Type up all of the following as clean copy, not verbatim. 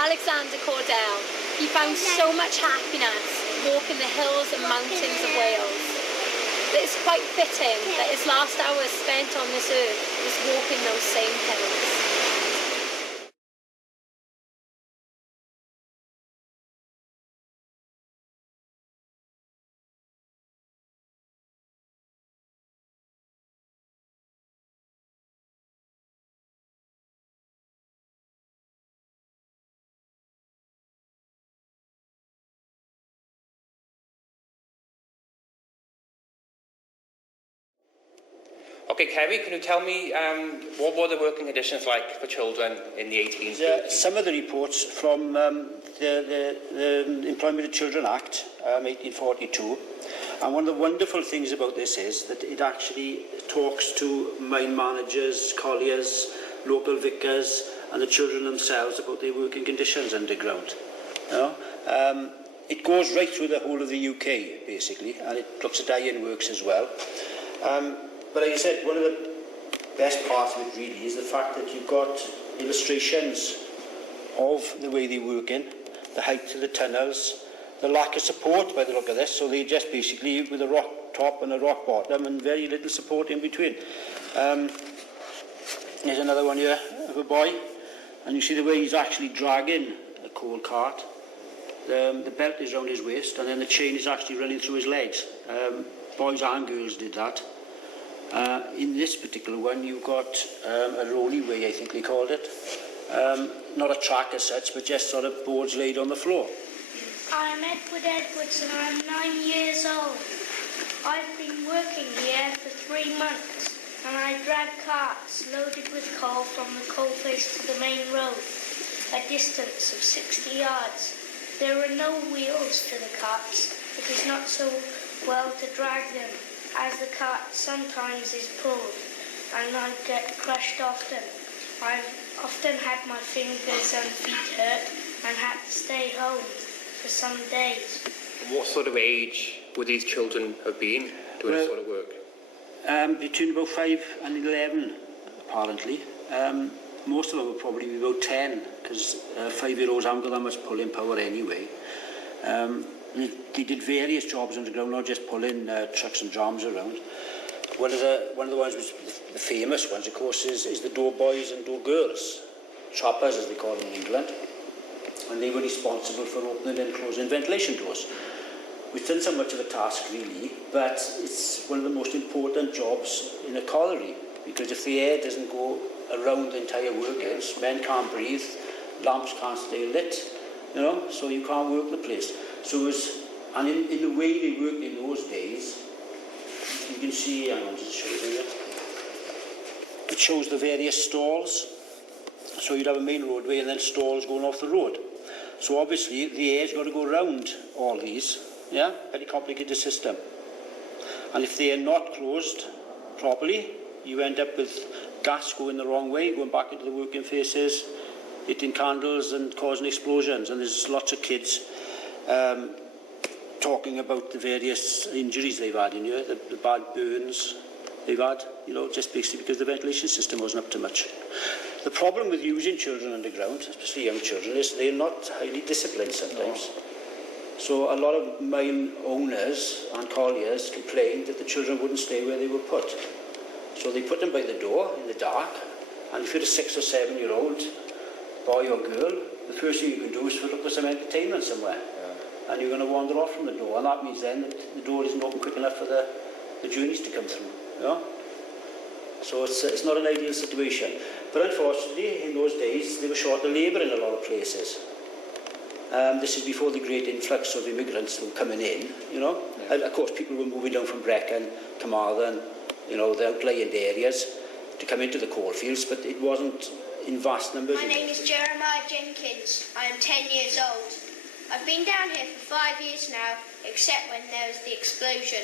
Alexander Cordell. He found so much happiness walking the hills and mountains of Wales that it's quite fitting that his last hours spent on this earth was walking those same hills. Okay, Kerry, can you tell me what were the working conditions like for children in the 1830s? Some of the reports from the Employment of Children Act, 1842, and one of the wonderful things about this is that it actually talks to mine managers, colliers, local vicars, and the children themselves about their working conditions underground. You know? It goes right through the whole of the UK, basically, and it looks at ironworks as well. But like I said, one of the best parts of it really is the fact that you've got illustrations of the way they work in, the height of the tunnels, the lack of support by the look of this, so they just basically with a rock top and a rock bottom and very little support in between. There's another one here of a boy, and you see the way he's actually dragging a coal cart. The belt is around his waist, and then the chain is actually running through his legs. Boys and girls did that. In this particular one, you've got a rollyway, I think they called it. Not a track as such, but just sort of boards laid on the floor. I'm Edward Edwards and I'm 9 years old. I've been working here for 3 months and I drag carts loaded with coal from the coalface to the main road, a distance of 60 yards. There are no wheels to the carts. It is not so well to drag them, as the cart sometimes is pulled and I get crushed often. I've often had my fingers and feet hurt and had to stay home for some days. What sort of age would these children have been doing this sort of work? Between about 5 and 11, apparently. Most of them were probably about 10, because 5-year-olds haven't got that much pulling power anyway. They did various jobs underground, not just pulling trucks and drams around. One of the ones, which the famous ones, of course, is the door boys and door girls, trappers as they call them in England, and they were responsible for opening and closing ventilation doors, which isn't so much of a task really, but it's one of the most important jobs in a colliery, because if the air doesn't go around the entire workings, men can't breathe, lamps can't stay lit, you know, so you can't work the place. So it was, and in the way they worked in those days, you can see, hang on, just show you here. It shows the various stalls. So you'd have a main roadway and then stalls going off the road. So obviously the air's got to go around all these, yeah? Very complicated system. And if they are not closed properly, you end up with gas going the wrong way, going back into the working faces, hitting candles and causing explosions. And there's lots of kids talking about the various injuries they've had in here, the bad burns they've had, you know, just basically because the ventilation system wasn't up to much. The problem with using children underground, especially young children, is they're not highly disciplined sometimes. So a lot of mine owners and colliers complained that the children wouldn't stay where they were put. So they put them by the door in the dark, and if you're a 6 or 7-year-old boy or girl, the first thing you can do is look for some entertainment somewhere. And you're going to wander off from the door, and that means then that the door isn't open quick enough for the journeys to come through. You know? So it's not an ideal situation. But unfortunately, in those days, they were short of labour in a lot of places. This is before the great influx of immigrants who were coming in, you know. Yeah. And of course, people were moving down from Brecon, Carmarthen, you know, the outlying areas to come into the coalfields, but it wasn't in vast numbers. My name is Jeremiah Jenkins. I am 10 years old. I've been down here for 5 years now, except when there was the explosion.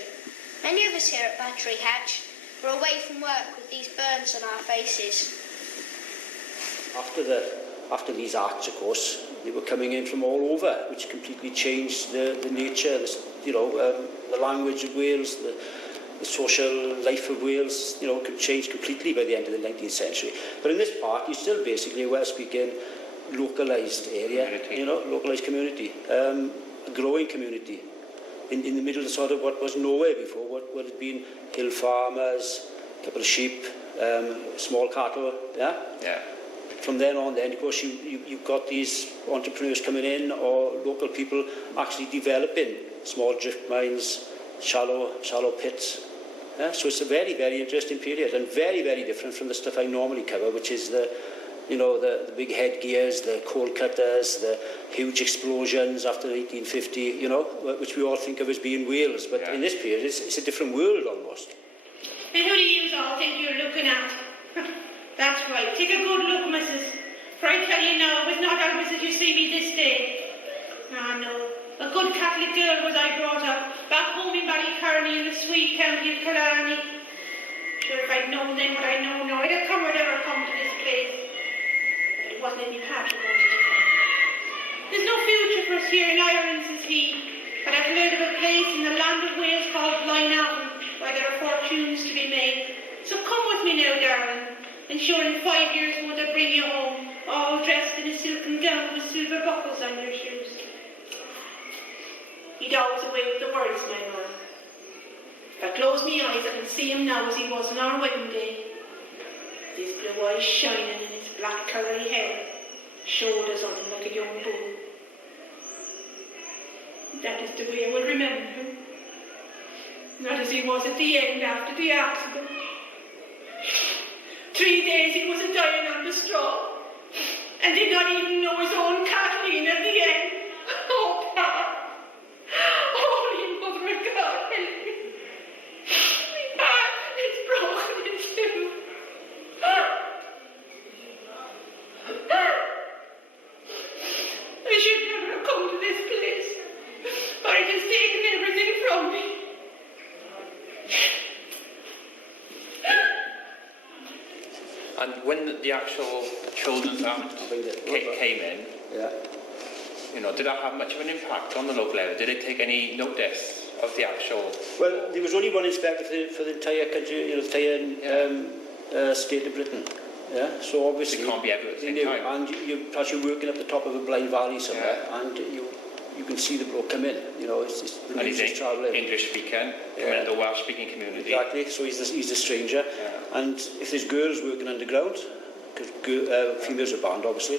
Many of us here at Battery Hatch were away from work with these burns on our faces. After these acts, of course, they were coming in from all over, which completely changed the nature, the language of Wales, the social life of Wales, you know, could change completely by the end of the 19th century. But in this part, you're still basically a Welsh-speaking localised area, Community. you know, localised community, a growing community in the middle of sort of what was nowhere before, what had been hill farmers, a couple of sheep, small cattle, yeah? Yeah. From then on, of course, you've got these entrepreneurs coming in, or local people actually developing small drift mines, shallow pits. Yeah? So it's a very, very interesting period, and very, very different from the stuff I normally cover, which is the big headgears, the coal cutters, the huge explosions after 1850, you know, which we all think of as being Wales. But in this period, it's a different world almost. And who do you all think you're looking at? That's right. Take a good look, missus. For I tell you now, it was not always that you see me this day. Ah, no. A good Catholic girl was I brought up, back home in Ballycarney in the sweet county of Killarney. Sure, if I'd known then what I know now, I'd have ever come to this place. But it wasn't in my heart to go to this one. There's no future for us here in Ireland, says he. But I've heard of a place in the land of Wales called Blaenavon, where there are fortunes to be made. So come with me now, darling. And sure, in 5 years won't I bring you home, all dressed in a silken gown with silver buckles on your shoes. He'd always away with the words, my man. If I close my eyes, I can see him now as he was on our wedding day. His blue eyes shining and his black curly hair, shoulders on him like a young bull. That is the way I will remember him. Not as he was at the end after the accident. 3 days he was dying on the straw, and did not even know his own Kathleen at the end. Oh, Pa! Holy Mother of God, help me! My heart is broken in two. I should never have come to this place, for it has taken everything from me. And when the actual Children's Act came in, you know, did that have much of an impact on the local area? Did it take any notice of the actual... Well, there was only one inspector for the entire country, you know, the entire state of Britain. Yeah, so obviously... It can't be everywhere at the same time. And perhaps you're working up the top of a blind valley somewhere, and you can see the bloke come in. You know, it's the And he's news is travelling. English speaking, coming into the Welsh speaking community. Exactly, so he's a stranger. Yeah. And if there's girls working underground, because females are banned obviously,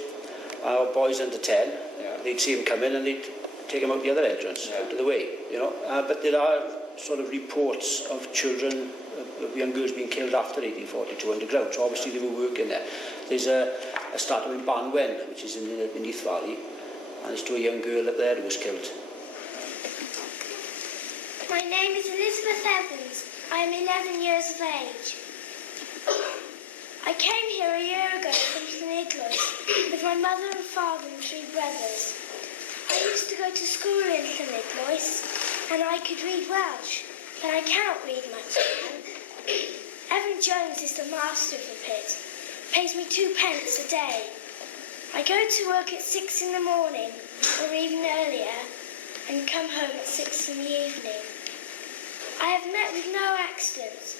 or boys under 10, they'd see him come in and they'd take him out the other entrance, out of the way, you know. But there are sort of reports of children, of young girls being killed after 1842 underground, so obviously they were working there. There's a statue in Banwen, which is in the Neath Valley, and there's a young girl up there who was killed. My name is Elizabeth Evans. I am 11 years of age. I came here a year ago from St Nicholas with my mother and father and 3 brothers. I used to go to school in St Nicholas and I could read Welsh, but I can't read much now. Evan Jones is the master of the pit, pays me 2 pence a day. I go to work at 6 in the morning, or even earlier, and come home at 6 in the evening. I have met with no accidents,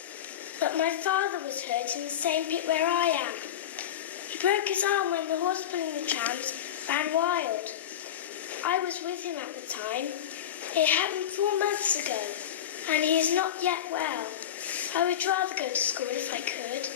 but my father was hurt in the same pit where I am. He broke his arm when the horse pulling the trams ran wild. I was with him at the time. It happened 4 months ago, and he is not yet well. I would rather go to school if I could.